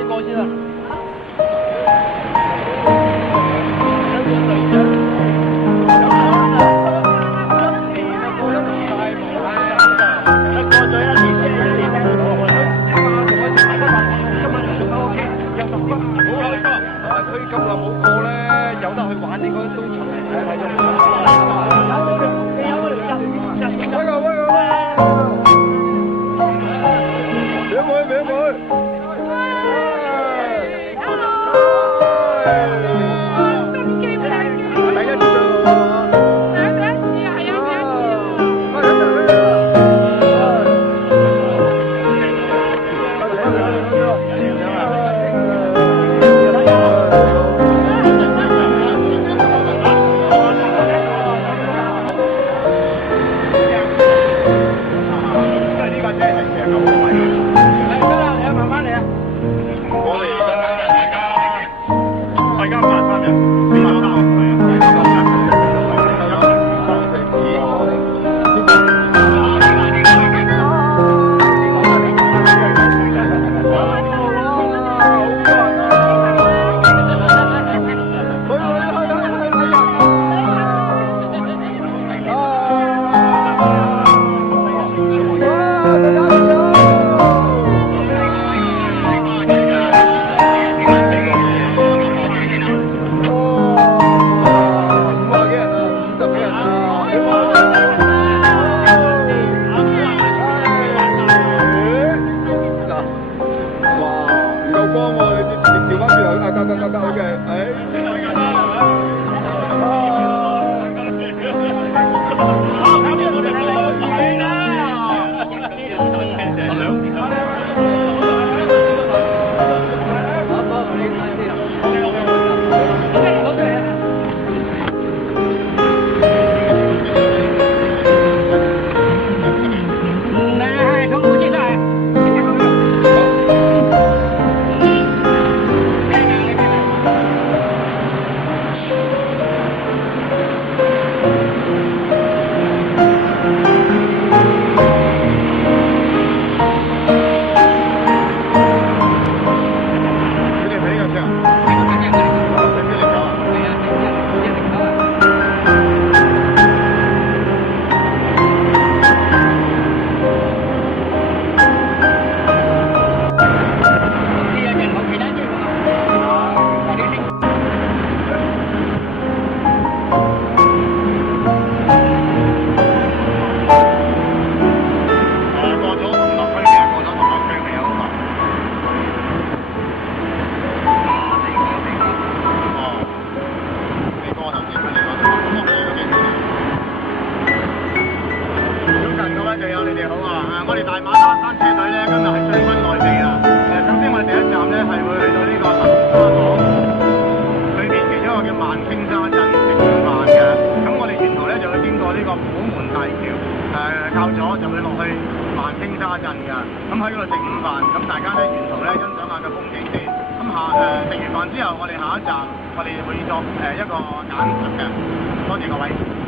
啲歌先啦。佢咁耐冇過咧，有得去玩應該都長睇咗。我哋大馬單車隊咧，今日係進軍內地啊！首先我哋第一站咧係會去到呢個南沙島裏邊其中一個叫萬青沙鎮食午飯嘅。咁我哋沿途咧就會經過呢個虎門大橋，靠左就會落去萬青沙鎮㗎。咁喺嗰度食午飯，咁大家咧沿途咧欣賞下個風景先。咁食完飯之後，我哋下一站我哋會作一個簡述嘅。多謝各位。